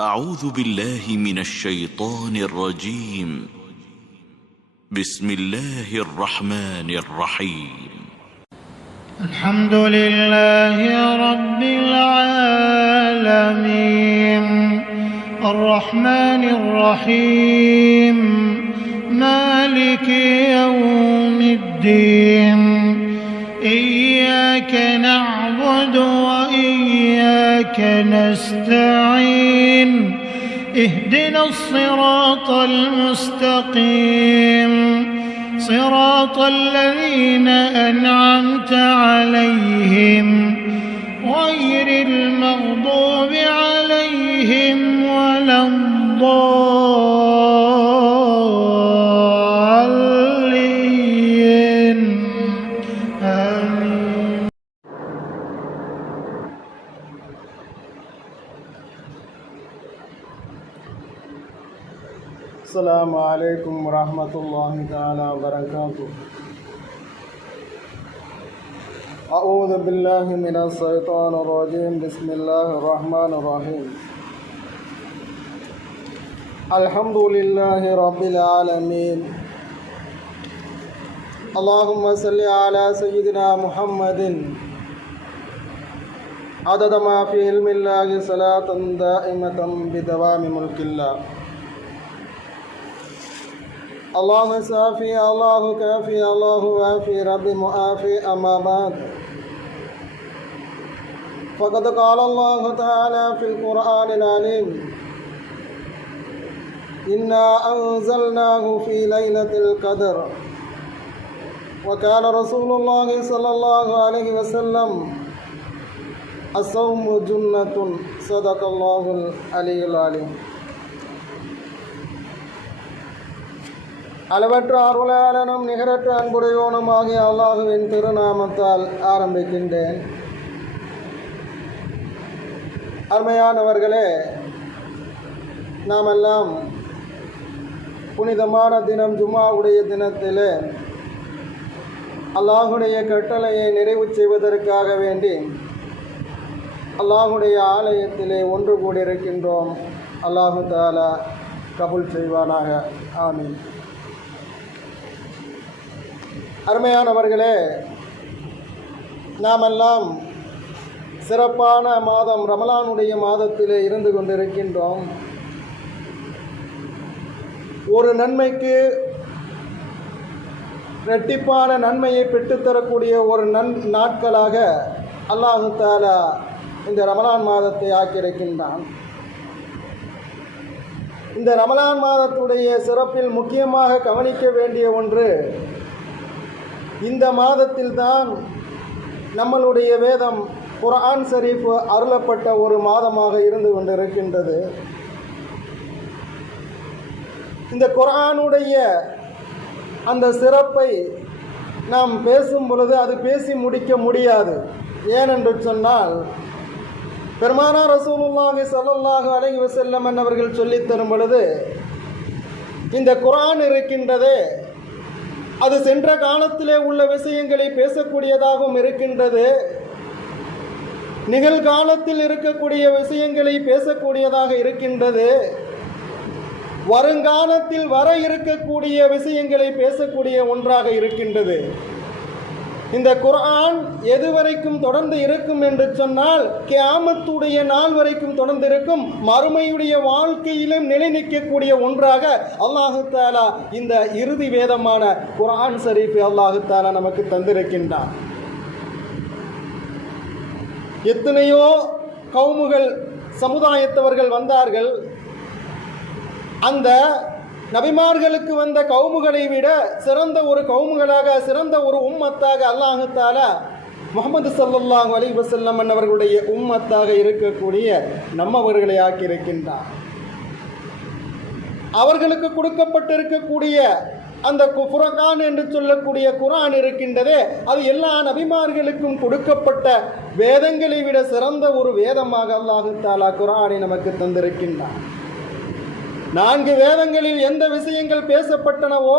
أعوذ بالله من الشيطان الرجيم. بسم الله الرحمن الرحيم. الحمد لله رب العالمين الرحمن الرحيم مالك يوم الدين إياك نعبد وإياك نستعين اهدنا الصراط المستقيم صراط الذين أنعمت عليهم غير المغضوب عليهم ولا الضالين آمين. السلام عليكم ورحمة الله تعالى وبركاته. أعوذ بالله من الشيطان الرجيم. بسم الله الرحمن الرحيم. الحمد لله رب العالمين. اللهم صل على سيدنا محمد عدد ما في علم الله صلاة دائمة بدوام ملك الله. الله سافي الله كافي الله وافي رب مؤافي. أما بعد فقد قال الله تعالى في القرآن العليم: إنا أنزلناه في ليلة القدر. وكان رسول الله صلى الله عليه وسلم: الصوم جنة. صدق الله العلي العليم. அளவற்ற அருளாளனும் நிகரற்ற அன்புடையோனுமாகிய அல்லாஹுவின் திருநாமத்தால் ஆரம்பிக்கின்றேன். அருமையானவர்களே, நாமெல்லாம் புனிதமான தினம் ஜும்மாவுடைய தினத்திலே அல்லாஹுடைய கட்டளையை நிறைவு செய்வதற்காக வேண்டி அல்லாஹுடைய ஆலயத்திலே ஒன்று கூடியிருக்கின்றோம். அல்லாஹு தஆலா கபூல் செய்வானாக. ஆமீன். அருமையானவர்களே, நாமெல்லாம் சிறப்பான மாதம் ரமலானுடைய மாதத்திலே இருந்து கொண்டிருக்கின்றோம். ஒரு நன்மைக்கு இரட்டிப்பான நன்மையை பெற்றுத்தரக்கூடிய ஒரு நாட்களாக அல்லாஹு தஆலா இந்த ரமலான் மாதத்தை ஆக்கியிருக்கின்றான். இந்த ரமலான் மாதத்துடைய சிறப்பில் முக்கியமாக கவனிக்க வேண்டிய ஒன்று, இந்த மாதத்தில்தான் நம்மளுடைய வேதம் குர்ஆன் ஷரீஃப் அருளப்பட்ட ஒரு மாதமாக இருந்து கொண்டிருக்கின்றது. இந்த குர்ஆனுடைய அந்த சிறப்பை நாம் பேசும் பொழுது அது பேசி முடிக்க முடியாது. ஏனென்று சொன்னால், பெருமானார் ரசூலுல்லாஹி ஸல்லல்லாஹு அலைஹி வஸல்லம் அவர்கள் சொல்லித் தரும் பொழுது, இந்த குர்ஆன் இருக்கின்றதே அது சென்ற காலத்திலே உள்ள விஷயங்களை பேசக்கூடியதாகவும் இருக்கின்றது, நிகழ்காலத்தில் இருக்கக்கூடிய விஷயங்களை பேசக்கூடியதாக இருக்கின்றது, வருங்காலத்தில் வர இருக்கக்கூடிய விஷயங்களை பேசக்கூடிய ஒன்றாக இருக்கின்றது. இந்த குர்ஆன் எதுவரைக்கும் தொடர்ந்து இருக்கும் என்று சொன்னால், கியாமத்துடைய நாள் வரைக்கும் தொடர்ந்து இருக்கும், மறுமையுடைய வாழ்க்கையிலும் நிலை நிற்கக்கூடிய ஒன்றாக அல்லாஹு தஆலா இந்த இறுதி வேதமான குர்ஆன் ஷரீஃபை அல்லாஹு தஆலா நமக்கு தந்திருக்கின்றார். எத்தனையோ கௌமுகள் சமுதாயத்தவர்கள் வந்தார்கள். அந்த நபிமார்களுக்கு வந்த கௌமுகளை விட சிறந்த ஒரு கௌமுகளாக, சிறந்த ஒரு உம்மத்தாக அல்லாஹு தஆலா முஹம்மது ஸல்லல்லாஹு அலைஹி வஸல்லம் அவர்களுடைய உம்மத்தாக இருக்கக்கூடிய நம்மவர்களை ஆக்கியிருக்கின்றார். அவர்களுக்கு கொடுக்கப்பட்டிருக்கக்கூடிய அந்த ஃபுர்கான் என்று சொல்லக்கூடிய குர்ஆன் இருக்கின்றதே, அது எல்லா நபிமார்களுக்கும் கொடுக்கப்பட்ட வேதங்களை விட சிறந்த ஒரு வேதமாக அல்லாஹு தஆலா குர்ஆனை நமக்கு தந்திருக்கின்றார். 4 வேதங்களில் எந்த விஷயங்கள் பேசப்பட்டனவோ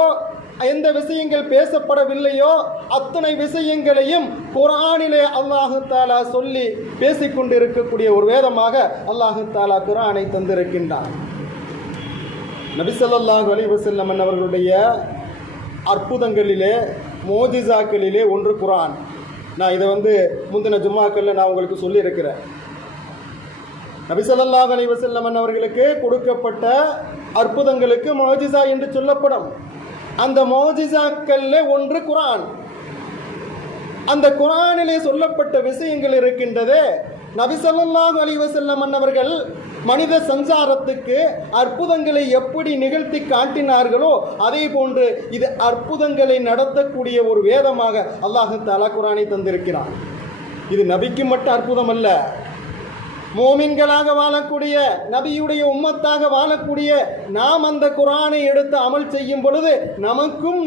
எந்த விஷயங்கள் பேசப்படவில்லையோ அத்தனை விஷயங்களையும் குர்ஆனிலே அல்லாஹு தஆலா சொல்லி பேசிக்கொண்டு இருக்கக்கூடிய ஒரு வேதமாக அல்லாஹு தஆலா குர்ஆனை தந்திருக்கின்றான். நபி ஸல்லல்லாஹு அலைஹி வஸல்லம் அவர்களுடைய அற்புதங்களிலே மோஜிசாக்களிலே ஒன்று குர்ஆன். நான் இதை முந்தின ஜும்மாக்களில் நான் உங்களுக்கு சொல்லியிருக்கிறேன். நபி ஸல்லல்லாஹு அலைஹி வஸல்லம் அவர்களுக்கு கொடுக்கப்பட்ட அற்புதங்களுக்கு மோஜிசா என்று சொல்லப்படும். அந்த மோஜிசாக்களில் ஒன்று குர்ஆன். அந்த குர்ஆனிலே சொல்லப்பட்ட விஷயங்கள் இருக்கின்றதே, நபி ஸல்லல்லாஹு அலைஹி வஸல்லம் அவர்கள் மனித சஞ்சாரத்துக்கு அற்புதங்களை எப்படி நிகழ்த்தி காட்டினார்களோ அதே போன்று இது அற்புதங்களை நடத்தக்கூடிய ஒரு வேதமாக அல்லாஹ் தஆலா குர்ஆனை தந்திருக்கிறான். இது நபிக்கு மட்டும் அற்புதம் அல்ல, மோமின்களாக வாழக்கூடிய நபியுடைய உம்மத்தாக வாழக்கூடிய நாம் அந்த குர்ஆனை எடுத்து அமல் செய்யும் பொழுது நமக்கும்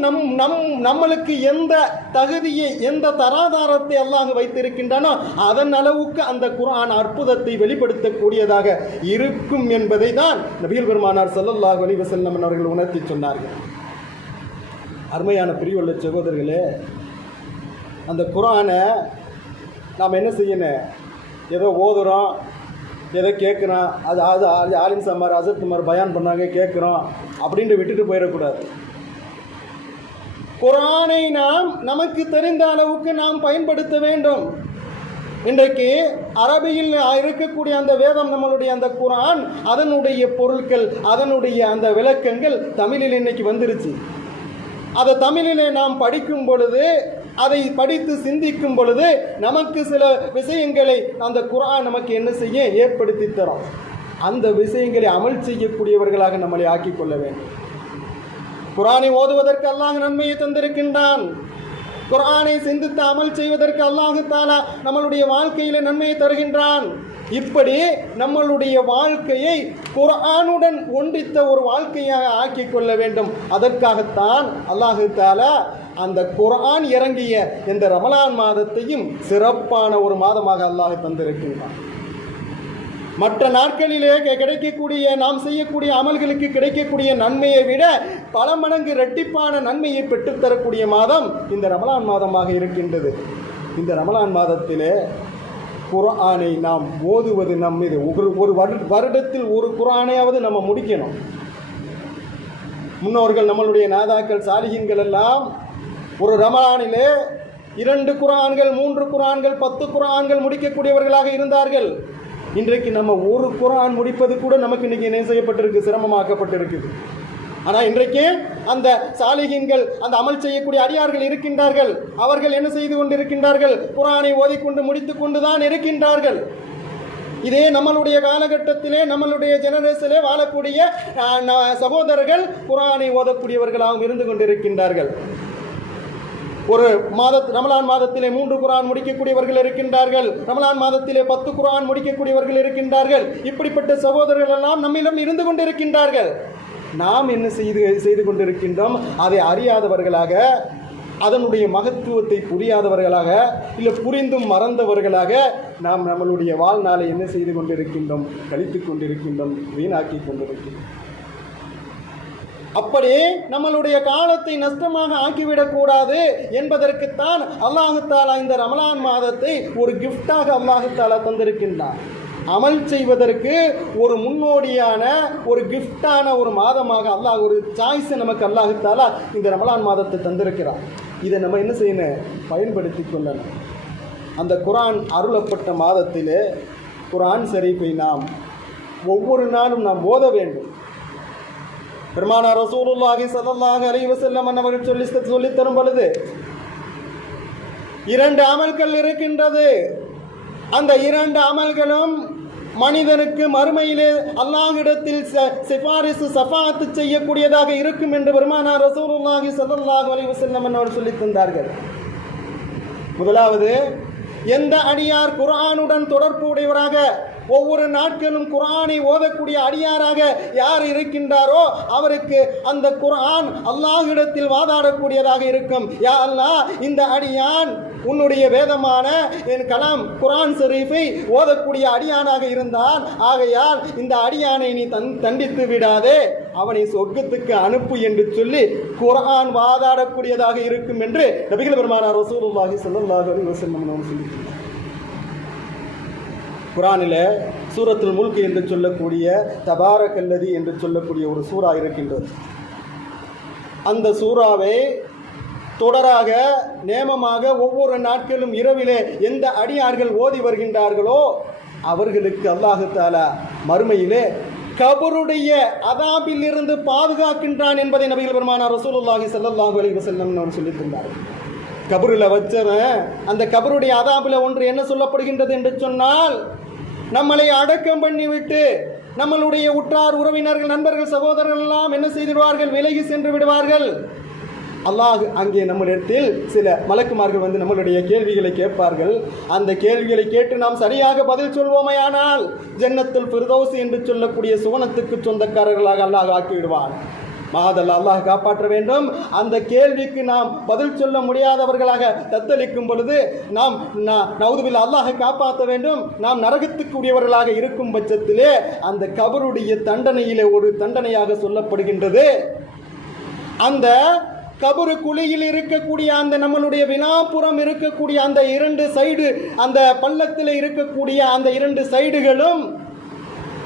நம்மளுக்கு எந்த தகுதியை எந்த தராதாரத்தை அல்லாஹ் வைத்திருக்கின்றனோ அதன் அளவுக்கு அந்த குர்ஆன் அற்புதத்தை வெளிப்படுத்தக்கூடியதாக இருக்கும் என்பதை தான் நபிகள் பெருமானார் ஸல்லல்லாஹு அலைஹி வஸல்லம் அவர்கள் உணர்த்தி சொன்னார்கள். அருமையான பிரிவுள்ள சகோதரர்களே, அந்த குர்ஆனை நாம் என்ன செய்யணும்? ஏதோ ஓதுறோம், ஏதோ கேட்குறோம், அது ஆலிம் சமார் அசத்துமார் பயான் பண்ணாங்க கேட்குறோம் அப்படின்ட்டு விட்டுட்டு போயிடக்கூடாது. குர்ஆனை நாம் நமக்கு தெரிந்த அளவுக்கு நாம் பயன்படுத்த வேண்டும். இன்றைக்கு அரபியில் இருக்கக்கூடிய அந்த வேதம் நம்மளுடைய அந்த குர்ஆன் அதனுடைய பொருட்கள் அதனுடைய அந்த விளக்கங்கள் தமிழில் இன்னைக்கு வந்துருச்சு. அதை தமிழிலே நாம் படிக்கும் பொழுது அதை படித்து சிந்திக்கும் பொழுது நமக்கு சில விஷயங்களை அந்த குர்ஆன் நமக்கு என்ன செய்ய ஏற்படுத்தி தரும். அந்த விஷயங்களை அமல் செய்யக்கூடியவர்களாக நம்மளை ஆக்கிக் கொள்ள வேண்டும். குர்ஆனை ஓதுவதற்கு அல்லாஹ் நன்மையை தந்திருக்கின்றான். குர்ஆனை சிந்தித்து அமல் செய்வதற்கு அல்லாஹ் தஆலா நம்மளுடைய வாழ்க்கையில நன்மையை தருகின்றான். இப்படி நம்மளுடைய வாழ்க்கையை குர்ஆனுடன் ஒன்றித்த ஒரு வாழ்க்கையாக ஆக்கிக் கொள்ள வேண்டும். அதற்காகத்தான் அல்லாஹ் தஆலா அந்த குர்ஆன் இறங்கிய இந்த ரமலான் மாதத்தையும் சிறப்பான ஒரு மாதமாக அல்லாஹ் தந்திருக்கின்றான். மற்ற நாட்களிலே கிடைக்கக்கூடிய நாம் செய்யக்கூடிய அமல்களுக்கு கிடைக்கக்கூடிய நன்மையை விட பல மடங்கு இரட்டிப்பான நன்மையை பெற்றுத்தரக்கூடிய மாதம் இந்த ரமலான் மாதமாக இருக்கின்றது. இந்த ரமலான் மாதத்திலே குர்ஆனை நாம் ஓதுவது நம் மீது ஒரு வருடத்தில் ஒரு குர்ஆனையாவது நம்ம முடிக்கணும். முன்னோர்கள் நம்மளுடைய நாதாக்கள் சாலிஹீன்கள் எல்லாம் ஒரு ரமலானிலே 2 குர்ஆன்கள் 3 குர்ஆன்கள் 10 குர்ஆன்கள் முடிக்கக்கூடியவர்களாக இருந்தார்கள். இன்றைக்கு நம்ம ஒரு குர்ஆன் முடிப்பது கூட நமக்கு இன்னைக்கு என்ன செய்யப்பட்டிருக்கு? சிரமமாக்கப்பட்டிருக்குது. ஆனால் இன்றைக்கு அந்த சாலிஹீன்கள் அந்த அமல் செய்யக்கூடிய அடியார்கள் இருக்கின்றார்கள். அவர்கள் என்ன செய்து கொண்டிருக்கின்றார்கள்? குர்ஆனை ஓதிக்கொண்டு முடித்து கொண்டுதான் இருக்கின்றார்கள். இதே நம்மளுடைய காலகட்டத்திலே நம்மளுடைய ஜெனரேஷனிலே வாழக்கூடிய சகோதரர்கள் குர்ஆனை ஓதக்கூடியவர்களாகவும் இருந்து கொண்டிருக்கின்றார்கள். ஒரு ரமலான் மாதத்திலே 3 குர்ஆன் முடிக்கக்கூடியவர்கள் இருக்கின்றார்கள். ரமலான் மாதத்திலே 10 குர்ஆன் முடிக்கக்கூடியவர்கள் இருக்கின்றார்கள். இப்படிப்பட்ட சகோதரர்கள் எல்லாம் நம்மிடம் இருந்து கொண்டிருக்கின்றார்கள். நாம் என்ன செய்து கொண்டிருக்கின்றோம்? அதை அறியாதவர்களாக, அதனுடைய மகத்துவத்தை புரியாதவர்களாக, இல்லை புரிந்தும் மறந்தவர்களாக நாம் நம்மளுடைய வாழ்நாளை என்ன செய்து கொண்டிருக்கின்றோம்? கழித்து கொண்டிருக்கின்றோம், வீணாக்கி கொண்டிருக்கின்றோம். அப்படி நம்மளுடைய காலத்தை நஷ்டமாக ஆக்கிவிடக்கூடாது என்பதற்குத்தான் அல்லாஹ் தஆலா இந்த ரமலான் மாதத்தை ஒரு கிஃப்டாக அல்லாஹ் தஆலா தந்திருக்கின்றான். அமல் செய்வதற்கு ஒரு முன்னோடியான ஒரு கிஃப்டான ஒரு மாதமாக அல்லாஹ் ஒரு சாய்ஸை நமக்கு அல்லாஹ் தஆலா இந்த ரமலான் மாதத்தை தந்திருக்கிறான். இதை நம்ம என்ன செய்யணும்? பயன்படுத்தி கொள்ளணும். அந்த குர்ஆன் அருளப்பட்ட மாதத்திலே குர்ஆன் ஷரீஃபை நாம் ஒவ்வொரு நாளும் நாம் ஓத வேண்டும். பெருமானார் ரசூலுல்லாஹி ஸல்லல்லாஹு அலைஹி வஸல்லம் அவர்கள் சொல்லித் தரும் பொழுது 2 அமல்கள் இருக்கின்றது. அந்த 2 அமல்களும் மனிதனுக்கு மறுமையிலே அல்லாஹ்விடத்தில் சிபாரிசு ஷஃபாஅத் செய்யக்கூடியதாக இருக்கும் என்று பெருமானார் ரசூலுல்லாஹி ஸல்லல்லாஹு அலைஹி வஸல்லம் அவர்கள் சொல்லித் தந்தார்கள். முதலாவது, எந்த அடியார் குர்ஆனுடன் தொடர்பு உடையவராக ஒவ்வொரு நாட்களும் குர்ஆனை ஓதக்கூடிய அடியாராக யார் இருக்கின்றாரோ அவருக்கு அந்த குர்ஆன் அல்லாஹ்விடத்தில் வாதாடக்கூடியதாக இருக்கும். யா அல்லாஹ், இந்த அடியான் உன்னுடைய வேதமான என் கலாம் குர்ஆன் ஷரீஃபை ஓதக்கூடிய அடியானாக இருந்தான். ஆகையால் இந்த அடியானை நீ தண்டித்து விடாதே, அவனை சொர்க்கத்துக்கு அனுப்பு என்று சொல்லி குர்ஆன் வாதாடக்கூடியதாக இருக்கும் என்று நபிகள் பெருமானார் ரசூலுல்லாஹி ஸல்லல்லாஹு அலைஹி வஸல்லம் சொல்லியிருக்கிறார். குர்ஆனில் சூரத்துல் முல்க் என்று சொல்லக்கூடிய தபாரக்கல்லதி என்று சொல்லக்கூடிய ஒரு சூரா இருக்கின்றது. அந்த சூறாவை தொடராக நேமமாக ஒவ்வொரு நாட்களும் இரவிலே எந்த அடியார்கள் ஓதி வருகின்றார்களோ அவர்களுக்கு அல்லாஹு தஆலா மறுமையிலே கபருடைய அதாபில் இருந்து பாதுகாக்கின்றான் என்பதை நபிகள் பெருமானார் ரசூலுல்லாஹி ஸல்லல்லாஹு அலைஹி வஸல்லம் சொல்லித் தந்தார்கள். கபருல வச்சவன் அந்த கபருடைய அதாபில் ஒன்று என்ன சொல்லப்படுகின்றது என்று சொன்னால், நம்மளை அடக்கம் பண்ணிவிட்டு நம்மளுடைய உற்றார் உறவினர்கள் நண்பர்கள் சகோதரர்கள் எல்லாம் என்ன செய்திருவார்கள், விலகி சென்று விடுவார்கள். அல்லாஹ் அங்கே நம்மளிடத்தில் சில மலக்குமார்கள் வந்து நம்மளுடைய கேள்விகளை கேட்பார்கள். அந்த கேள்விகளை கேட்டு நாம் சரியாக பதில் சொல்வோமையானால் ஜன்னத்துல் ஃபிர்தௌஸ் என்று சொல்லக்கூடிய சுவனத்துக்கு சொந்தக்காரர்களாக அல்லாஹ் ஆக்கிவிடுவான். மாதல்ல அல்லாஹ் காப்பாற்ற வேண்டும். அந்த கேள்விக்கு நாம் பதில் சொல்ல முடியாதவர்களாக தத்தளிக்கும் பொழுது நாம் நவுதுபில் அல்லாஹ் காப்பாற்ற வேண்டும். நாம் நரகத்துக்குரியவர்களாக இருக்கும் பட்சத்திலே அந்த கபருடைய தண்டனையிலே ஒரு தண்டனையாக சொல்லப்படுகின்றது. அந்த கபரு குழியில் இருக்கக்கூடிய அந்த நம்மளுடைய வினாப்புறம் இருக்கக்கூடிய அந்த 2 சைடு, அந்த பள்ளத்தில் இருக்கக்கூடிய அந்த 2 சைடுகளும்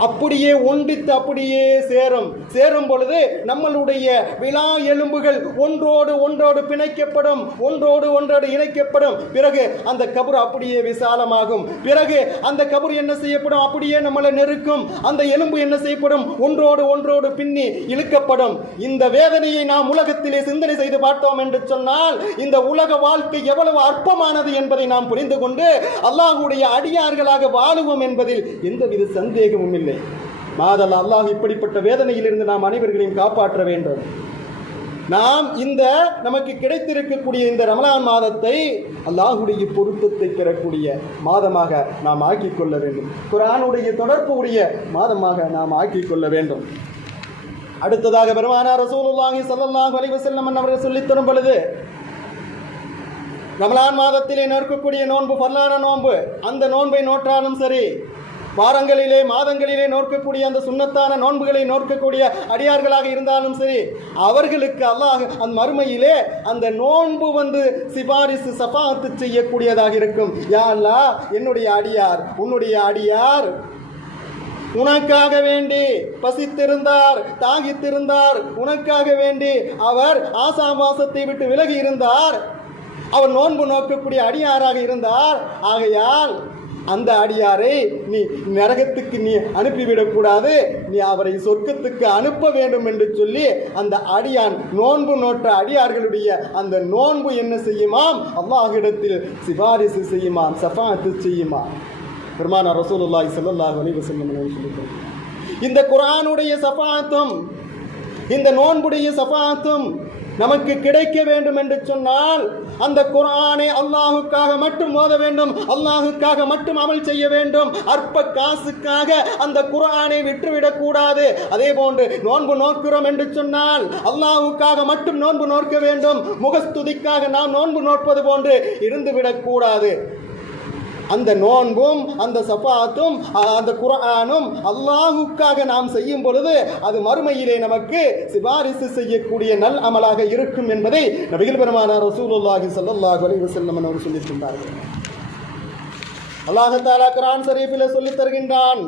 அப்படியே ஒன்றித்து அப்படியே சேரும் பொழுது நம்மளுடைய விலா எலும்புகள் ஒன்றோடு பிணைக்கப்படும், ஒன்றோடு இணைக்கப்படும். பிறகு அந்த கபர் அப்படியே விசாலமாகும். பிறகு அந்த கபர் என்ன செய்யப்படும், அப்படியே நம்மளை நெருக்கும். அந்த எலும்பு என்ன செய்யப்படும், ஒன்றோடு பின்னி இழுக்கப்படும். இந்த வேதனையை நாம் உலகத்திலே சிந்தனை செய்து பார்த்தோம் என்று சொன்னால் இந்த உலக வாழ்க்கை எவ்வளவு அற்பமானது என்பதை நாம் புரிந்து கொண்டு அல்லாஹ்வுடைய அடியார்களாக வாழுவோம் என்பதில் எந்தவித சந்தேகமும் இல்லை. மாதல்ல அல்லாஹ் இப்படிப்பட்ட வேதனையிலிருந்து நாம் அனைவர்களையும் காப்பாற்ற வேண்டும். நாம் இந்த நமக்கு கிடைத்திருக்கக்கூடிய இந்த ரமலான் மாதத்தை அல்லாஹ்வுடைய பொருத்தத்தை பெறக்கூடிய மாதமாக நாம் ஆக்கிக் கொள்ள வேண்டும். குர்ஆனுடைய தொடர்பு உடைய மாதமாக நாம் ஆக்கிக் கொள்ள வேண்டும். அடுத்ததாக பெருமானார் ரசூலுல்லாஹி ஸல்லல்லாஹு அலைஹி வஸல்லம் அவர்கள் சொல்லித் தரும் பொழுது, ரமலான் மாதத்திலே நோக்கக்கூடிய நோன்பு ஃபர்லான நோன்பு, அந்த நோன்பை நோற்றாலும் சரி, வாரங்களிலே மாதங்களிலே நோக்கக்கூடிய அந்த சுன்னத்தான நோன்புகளை நோக்கக்கூடிய அடியார்களாக இருந்தாலும் சரி, அவர்களுக்கு அல்லாஹ் அந்த மறுமையிலே அந்த நோன்பு வந்து சிபாரிசு சஃபாத்து செய்யக்கூடியதாக இருக்கும். யா அல்லாஹ், என்னுடைய அடியார், உன்னுடைய அடியார் உனக்காக வேண்டி பசித்திருந்தார், தாகித்திருந்தார், உனக்காக வேண்டி அவர் ஆசாபாசத்தை விட்டு விலகி இருந்தார், அவர் நோன்பு நோக்கக்கூடிய அடியாராக இருந்தார். ஆகையால் அந்த அடியாரை நீ நரகத்துக்கு நீ அனுப்பிவிடக்கூடாது, நீ அவரை சொர்க்கத்துக்கு அனுப்ப வேண்டும் என்று சொல்லி அந்த அடியான் நோன்பு நோற்ற அடியார்களுடைய அந்த நோன்பு என்ன செய்யுமாம், அல்லாஹ்விடத்தில் சிபாரிசு செய்யுமாம், சஃபாத்து செய்யுமாம். பெருமானார் ரசூலுல்லாஹி ஸல்லல்லாஹு அலைஹி வஸல்லம் சொல்லியிருக்கிறார். இந்த குர்ஆனுடைய சஃபாத்தும் இந்த நோன்புடைய சஃபாத்தும் நமக்கு கிடைக்க வேண்டும் என்று சொன்னால் அந்த குர்ஆனை அல்லாஹுக்காக மட்டும் ஓத வேண்டும், அல்லாஹுக்காக மட்டும் அமல் செய்ய வேண்டும். அற்ப காசுக்காக அந்த குர்ஆனை விட்டுவிடக் கூடாது. அதே போன்று நோன்பு நோக்கிறோம் என்று சொன்னால் அல்லாஹுக்காக மட்டும் நோன்பு நோக்க வேண்டும். முகஸ்துதிக்காக நாம் நோன்பு நோற்பது போன்று இருந்துவிடக் கூடாது. அந்த நோன்பும் அந்த சஃபாத்தும் அந்த குர்ஆனும் அல்லாஹுக்காக நாம் செய்யும் பொழுது அது மறுமையிலே நமக்கு சிபாரிசு செய்யக்கூடிய நல் அமலாக இருக்கும் என்பதை நபிகள் பெருமானார் ரசூலுல்லாஹி ஸல்லல்லாஹு அலைஹி வஸல்லம் அவர்கள் சொல்லித் தந்தார்கள். அல்லாஹ் தஆலா குர்ஆன் ஷரீஃபிலே சொல்லித் தருகின்றான்,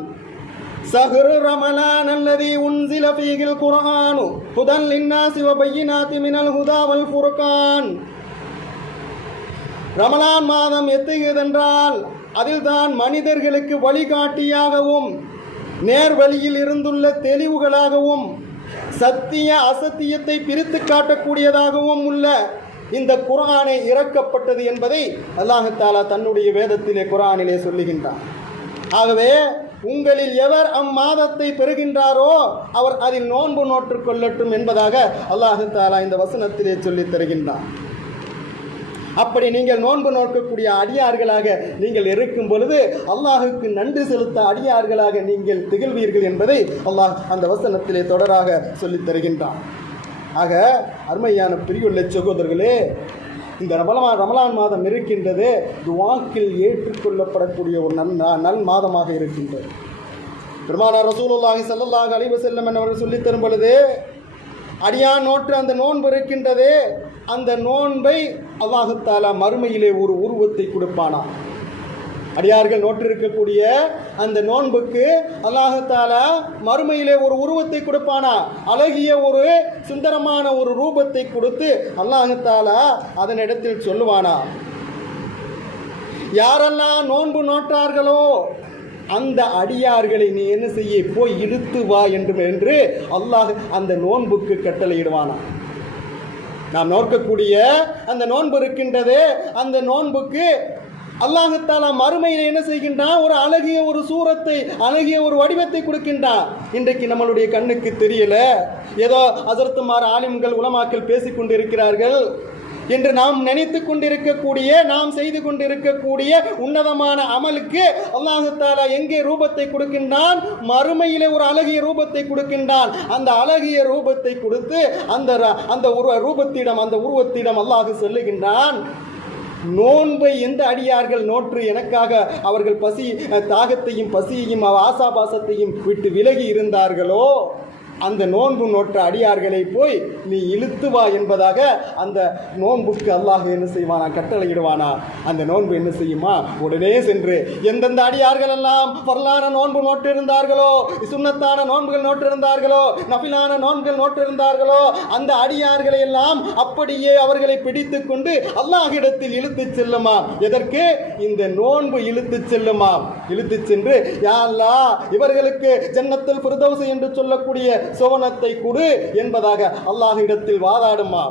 ஷஹ்ரு ரமலான் அல்லதி உன்ஸில ஃபீஹில் குர்ஆனு ஹுதன் லின்னாஸி வ பையினாத்தி மினல் ஹுதா வல் ஃபுர்கான். ரமலான் மாதம் எத்துகிறதென்றால் அதில்தான் மனிதர்களுக்கு வழிகாட்டியாகவும் நேர் வழியில் இருந்துள்ள தெளிவுகளாகவும் சத்திய அசத்தியத்தை பிரித்து காட்டக்கூடியதாகவும் உள்ள இந்த குர்ஆனை இறக்கப்பட்டது என்பதை அல்லாஹ் தஆலா தன்னுடைய வேதத்திலே குர்ஆனிலே சொல்லுகின்றார். ஆகவே உங்களில் எவர் அம்மாதத்தை பெறுகின்றாரோ அவர் அதில் நோன்பு நோற்றுக் கொள்ளட்டும் என்பதாக அல்லாஹ் தஆலா இந்த வசனத்திலே சொல்லித் தருகின்றார். அப்படி நீங்கள் நோன்பு நோக்கக்கூடிய அடியார்களாக நீங்கள் இருக்கும் பொழுது அல்லாஹுக்கு நன்றி செலுத்த அடியார்களாக நீங்கள் திகழ்வீர்கள் என்பதை அல்லாஹ் அந்த வசனத்திலே தொடராக சொல்லித் தருகின்றான். ஆக அருமையான பிரிவுள்ள சகோதரர்களே, இந்த ரமலான் மாதம் இருக்கின்றது துஆக்கள் ஏற்றுக்கொள்ளப்படக்கூடிய ஒரு நல் மாதமாக இருக்கின்றது. பெருமானார் ரசூலுல்லாஹி ஸல்லல்லாஹு அலைஹி வஸல்லம் அவர்கள் சொல்லித் தரும் பொழுது, அடியான் நோற்று அந்த நோன்பு இருக்கின்றது, அந்த நோன்பை அல்லாஹு தஆலா மறுமையிலே ஒரு உருவத்தை கொடுப்பானா. அடியார்கள் நோற்றிருக்கக்கூடிய அந்த நோன்புக்கு அல்லாஹு தஆலா மறுமையிலே ஒரு உருவத்தை கொடுப்பானா. அழகிய ஒரு சுந்தரமான ஒரு ரூபத்தை கொடுத்து அல்லாஹு தஆலா அதனிடத்தில் சொல்லுவானா, யாரெல்லாம் நோன்பு நோற்றார்களோ அந்த அடியார்களை நீ என்ன செய்ய, போய் இழுத்து வா என்று அல்லாஹ் அந்த நோன்புக்கு கட்டளையிடுவானா. நாம் நோக்கக்கூடிய அந்த நோன்பு இருக்கின்றது, அந்த நோன்புக்கு அல்லாஹ் தஆலா மறுமையில் என்ன செய்கின்றான், ஒரு அழகிய ஒரு சூரத்தை, அழகிய ஒரு வடிவத்தை கொடுக்கின்றான். இன்றைக்கு நம்மளுடைய கண்ணுக்கு தெரியல, ஏதோ ஹஸரத்துமார் ஆலிம்கள் உலமாக்கள் பேசிக்கொண்டு இருக்கிறார்கள் என்று நாம் நினைத்து கொண்டிருக்கக்கூடிய, நாம் செய்து கொண்டிருக்கக்கூடிய உன்னதமான அமலுக்கு அல்லாஹ் தஆலா எங்கே ரூபத்தை கொடுக்கின்றான், மறுமையிலே ஒரு அழகிய ரூபத்தை கொடுக்கின்றான். அந்த அழகிய ரூபத்தை கொடுத்து அந்த ரூபத்திடம், அந்த உருவத்திடம் அல்லாஹ் சொல்லுகின்றான், நோன்பை எந்த அடியார்கள் நோற்று எனக்காக அவர்கள் தாகத்தையும் பசியையும் ஆசாபாசத்தையும் விட்டு விலகி இருந்தார்களோ அந்த நோன்பு நோற்ற அடியார்களை போய் நீ இழுத்து வா என்பதாக அந்த நோன்புக்கு அல்லாஹ் என்ன செய்வானா, கட்டளையிடுவானா. அந்த நோன்பு என்ன செய்யுமா, உடனே சென்று எந்தெந்த அடியார்கள் எல்லாம் பரலான நோன்பு நோற்றிருந்தார்களோ, சுன்னத்தான நோன்புகள் நோற்றிருந்தார்களோ, நஃபிலான நோன்புகள் நோற்றிருந்தார்களோ அந்த அடியார்களை எல்லாம் அப்படியே அவர்களை பிடித்து கொண்டு அல்லாஹ்விடத்தில் இழுத்து செல்லுமா. எதற்கு? இந்த நோன்பு இழுத்து செல்லுமா. இழுத்து சென்று, யா அல்லாஹ் இவர்களுக்கு ஜன்னத்துல் ஃபிர்தௌஸ் என்று சொல்லக்கூடிய சோவனத்தை கொடு என்பதாக அல்லாஹ்விடத்தில் வாதாடுமா.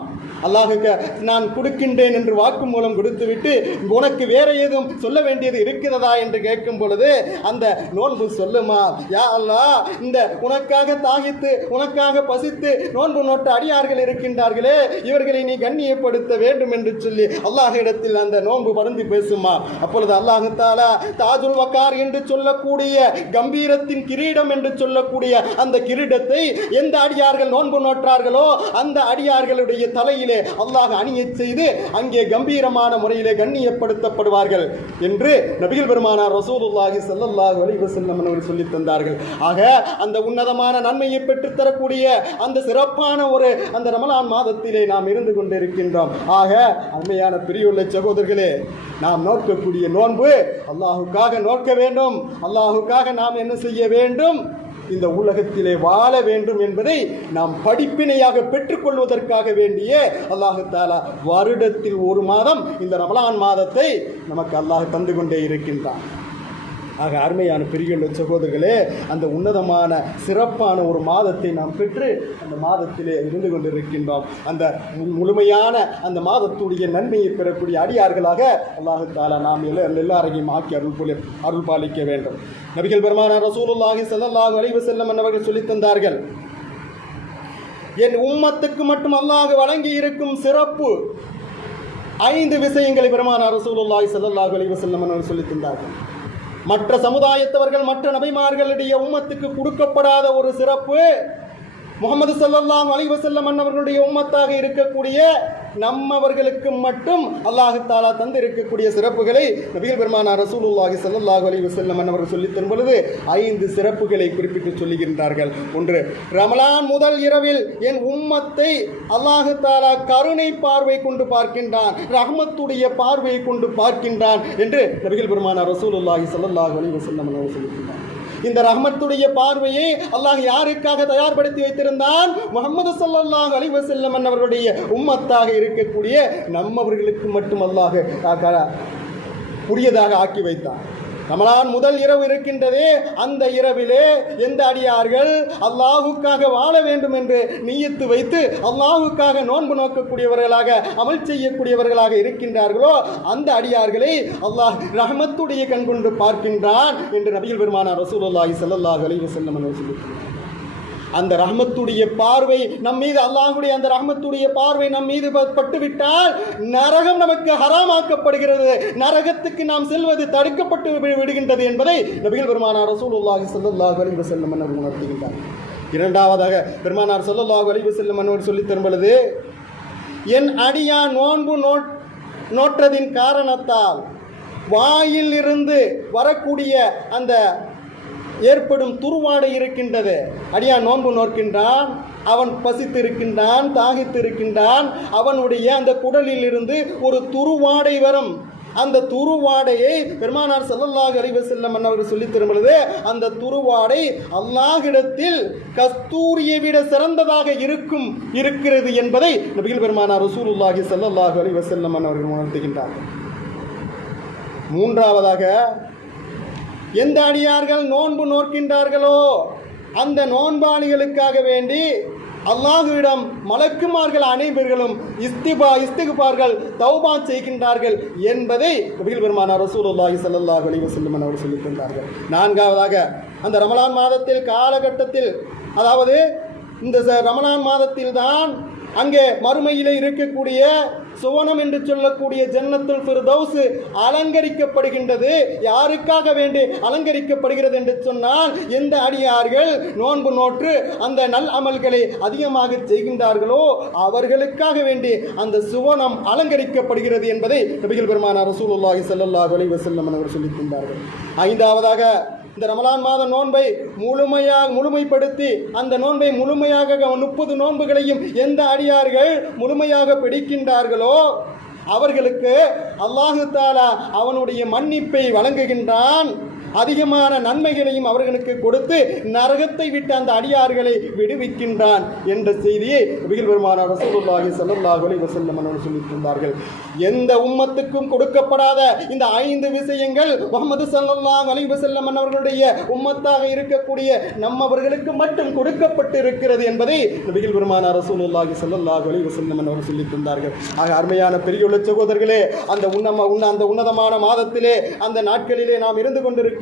அல்லாஹுக்கு நான் கொடுக்கின்றேன் என்று வாக்கு மூலம் கொடுத்துவிட்டு உனக்கு வேற ஏதும் சொல்ல வேண்டியது இருக்கிறதா என்று கேட்கும் பொழுது அந்த நோன்பு சொல்லுமா, யா அல்லாஹ் இந்த உனக்காக தாகித்து உனக்காக பசித்து நோன்பு நோட்ட அடியார்கள் இருக்கின்றார்களே, இவர்களை நீ கண்ணியப்படுத்த வேண்டும் என்று சொல்லி அல்லாஹ்விடத்தில் அந்த நோன்பு பறந்து பேசுமா. அப்பொழுது அல்லாஹு தஆலா தாஜுல் வக்கார் என்று சொல்லக்கூடிய கம்பீரத்தின் கிரீடம் என்று சொல்லக்கூடிய அந்த கிரீடத்தை எந்த அடியார்கள் நோன்பு நோற்றார்களோ அந்த அடியார்களுடைய தலையில் அல்லாஹ் அணிய செய்து அங்கே கம்பீரமான முறையிலே கண்ணியப்படுத்தப்படுவார்கள் என்று நபிகள் பெருமானார் ரசூலுல்லாஹி ஸல்லல்லாஹு அலைஹி வஸல்லம் அவர்கள் சொல்லி தந்தார்கள். ஆக அந்த உன்னதமான நன்மையை பெற்றுத் தரக்கூடிய அந்த சிறப்பான ஒரு அந்த ரமலான் மாதத்திலே நாம் இருந்து கொண்டிருக்கின்றோம். ஆக அருமையான பிரியுள்ள சகோதரர்களே, நாம் நோக்கக்கூடிய நோன்பு அல்லாஹுக்காக நோக்க வேண்டும். அல்லாஹுக்காக நாம் என்ன செய்ய வேண்டும், இந்த உலகத்திலே வாழ வேண்டும் என்பதை நாம் படிப்பினையாக பெற்றுக்கொள்வதற்காக வேண்டிய அல்லாஹு தஆலா வருடத்தில் ஒரு மாதம் இந்த ரமலான் மாதத்தை நமக்கு அல்லாஹ் தந்து கொண்டே இருக்கின்றான். ஆக அருமையான பெரிய சகோதரர்களே, அந்த உன்னதமான சிறப்பான ஒரு மாதத்தை நாம் பெற்று அந்த மாதத்திலே இருந்து கொண்டிருக்கின்றோம். அந்த முழுமையான அந்த மாதத்துடைய நன்மையை பெறக்கூடிய அடியார்களாக அல்லாஹு தஆலா நாம் எல்லாரையும் ஆக்கி அருள் பாலிக்க வேண்டும். நபிகள் பெருமானார் ரசூலுல்லாஹி ஸல்லல்லாஹு அலைஹி வஸல்லம் அவர்கள் சொல்லித் தந்தார்கள், என் உம்மத்துக்கு மட்டும் அல்லாஹ் வழங்கி இருக்கும் சிறப்பு 5 விஷயங்களை பெருமானார் ரசூலுல்லாஹி ஸல்லல்லாஹு அலைஹி வஸல்லம் அவர்கள் சொல்லித் தந்தார்கள். மற்ற சமுதாயத்தவர்கள், மற்ற நபிமார்களுடைய உம்மத்துக்கு கொடுக்கப்படாத ஒரு சிறப்பு முஹம்மது ஸல்லல்லாஹு அலைஹி வஸல்லம் அவர்களுடைய உம்மத்தாக இருக்கக்கூடிய நம்மவர்களுக்கு மட்டும் அல்லாஹ் தஆலா தந்திருக்கக்கூடிய சிறப்புகளை நபிகள் பெருமானார் ரசூலுல்லாஹி ஸல்லல்லாஹு அலைஹி வஸல்லம் அவர்கள் சொல்லித் தரும் பொழுது 5 சிறப்புகளை குறிப்பிட்டு சொல்லுகின்றார்கள். ஒன்று, ரமலான் முதல் இரவில் என் உம்மத்தை அல்லாஹ் தஆலா கருணை பார்வை கொண்டு பார்க்கின்றான், ரஹ்மத்துடைய பார்வை கொண்டு பார்க்கின்றான் என்று நபிகள் பெருமானார் ரசூலுல்லாஹி ஸல்லல்லாஹு அலைஹி வஸல்லம் அவர்கள் சொல்லியிருக்கிறார். இந்த ரஹ்மத்துடைய பார்வையை அல்லாஹ் யாருக்காக தயார்படுத்தி வைத்திருந்தான்? முஹம்மது ஸல்லல்லாஹு அலைஹி வஸல்லம் அவர்களுடைய உம்மத்தாக இருக்கக்கூடிய நம்மவர்களுக்கு மட்டும் அல்லாஹ் உரியதாக ஆக்கி வைத்தான். ரமலான் முதல் இரவு இருக்கின்றதே, அந்த இரவிலே எந்த அடியார்கள் அல்லாஹுக்காக வாழ வேண்டும் என்று நியத்து வைத்து அல்லாஹுக்காக நோன்பு நோக்கக்கூடியவர்களாக அமல் செய்யக்கூடியவர்களாக இருக்கின்றார்களோ அந்த அடியார்களை அல்லாஹ் ரஹ்மத்துடைய கண் கொண்டு பார்க்கின்றான் என்று நபிகள் பெருமானார் ரசூலுல்லாஹி ஸல்லல்லாஹு அலைஹி வஸல்லம் அவர்கள் சொல்லியிருக்கிறார். அந்த ரஹ்மத்துடைய பார்வை நம் மீது, அல்லாஹ்வுடைய அந்த ரஹ்மத்துடைய பார்வை நம் மீது பட்டுவிட்டால் நரகம் நமக்கு ஹராமாக்கப்படுகிறது, நரகத்துக்கு நாம் செல்வது தடுக்கப்பட்டு விடுகின்றது என்பதை நபிகள் பெருமானார் ரசூலுல்லாஹி ஸல்லல்லாஹு அலைஹி வஸல்லம் அவர்கள் உணர்த்துகின்றார். இரண்டாவதாக பெருமானார் ஸல்லல்லாஹு அலைஹி வஸல்லம் அவர்கள் சொல்லித் தரும் பொழுது, என் அடியான் நோன்பு நோற்றதின் காரணத்தால் வாயில் இருந்து வரக்கூடிய அந்த ஏற்படும் துருவாடை இருக்கின்றது. அடியான் நோன்பு நோக்கின்றான், அவன் பசித்திருக்கின்றான், தாகித்திருக்கின்றான், அவனுடைய அந்த குடலில் இருந்து ஒரு துருவாடை வரும். அந்த துருவாடையை பெருமானார் ஸல்லல்லாஹு அலைஹி வஸல்லம் அவர்கள் சொல்லித் தரும் பொழுது, அந்த துருவாடை அல்லாஹ்விடத்தில் கஸ்தூரியை விட சிறந்ததாக இருக்கிறது என்பதை நபிகள் பெருமானார் ரசூலுல்லாஹி ஸல்லல்லாஹு அலைஹி வஸல்லம் அவர்கள் உணர்த்துகின்றார்கள். மூன்றாவதாக, எந்த அடியார்கள் நோன்பு நோக்கின்றார்களோ அந்த நோன்பாளிகளுக்காக வேண்டி அல்லாஹ்விடம் மலக்குமார்கள் அனைவர்களும் இஸ்திக்பார்கள் தௌபா செய்கின்றார்கள் என்பதை நபிகள் பெருமானார் ரசூலுல்லாஹி ஸல்லல்லாஹு அலைஹி வஸல்லம் அவர்கள் சொல்லித் தந்தார்கள். நான்காவதாக, அந்த ரமலான் மாதத்தில் காலகட்டத்தில், அதாவது இந்த ரமலான் மாதத்தில் தான் அங்கே மறுமையிலே இருக்கக்கூடிய சுவனம் என்று சொல்லக்கூடிய ஜன்னத்துல் ஃபிர்தௌஸ் அலங்கரிக்கப்படுகின்றது. யாருக்காக வேண்டி அலங்கரிக்கப்படுகிறது என்று சொன்னால், எந்த அடியார்கள் நோன்பு நோற்று அந்த நல் அமல்களை அதிகமாக செய்கின்றார்களோ அவர்களுக்காக வேண்டி அந்த சுவனம் அலங்கரிக்கப்படுகிறது என்பதை நபிகள் பெருமானார் ரசூலுல்லாஹி ஸல்லல்லாஹு அலைஹி வஸல்லம் அவர்கள் சொல்லித் தந்தார்கள். ஐந்தாவதாக, இந்த ரமலான் மாத நோன்பை முழுமைப்படுத்தி அந்த நோன்பை முழுமையாக 30 நோன்புகளையும் எந்த அடியார்கள் முழுமையாக பிடிக்கின்றார்களோ அவர்களுக்கு அல்லாஹு தஆலா அவனுடைய மன்னிப்பை வழங்குகின்றான். அதிகமான நன்மைகளையும் அவர்களுக்கு கொடுத்து நரகத்தை விட்டு அந்த அடியார்களை விடுவிக்கின்றான் என்ற செய்தியை நபிகள் பெருமானார் ரசூலுல்லாஹி ஸல்லல்லாஹு அலைஹி வஸல்லம் அவர்கள் சொல்லித் தந்தார்கள். எந்த உம்மத்துக்கும் கொடுக்கப்படாத இந்த 5 விஷயங்கள் முஹம்மது ஸல்லல்லாஹு அலைஹி வஸல்லம் அவர்களுடைய உம்மத்தாக இருக்கக்கூடிய நம்மவர்களுக்கு மட்டும் கொடுக்கப்பட்டு இருக்கிறது என்பதை நபிகள் பெருமானார் ரசூலுல்லாஹி ஸல்லல்லாஹு அலைஹி வஸல்லம் அவர்கள் சொல்லித் தந்தார்கள். ஆக அருமையான பெரியுள்ள சகோதரர்களே, அந்த உன்னதமான மாதத்திலே, அந்த நாட்களிலே நாம் இருந்து கொண்டிருக்கிறோம்.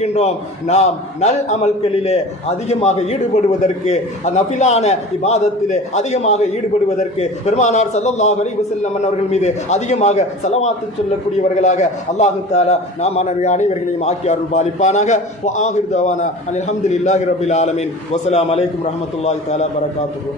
நாம் நல் அமல்களிலே அதிகமாக ஈடுபடுவதற்கு, நஃபிலான இபாதத்திலே அதிகமாக ஈடுபடுவதற்கு பெருமானார் ஸல்லல்லாஹு அலைஹி வஸல்லம் அவர்கள் மீது அதிகமாக ஸலவாத்து சொல்லக்கூடியவர்களாக அல்லாஹ் தஆலா நாம் அனைவர்களையும் ஆக்கி அருள் பாலிப்பானாக. வ ஆகிர் தவானா அல்ஹம்துலில்லாஹி ரப்பில் ஆலமீன். வஸ்ஸலாமு அலைக்கும் வரஹ்மத்துல்லாஹி தஆலா பரகாத்துஹு.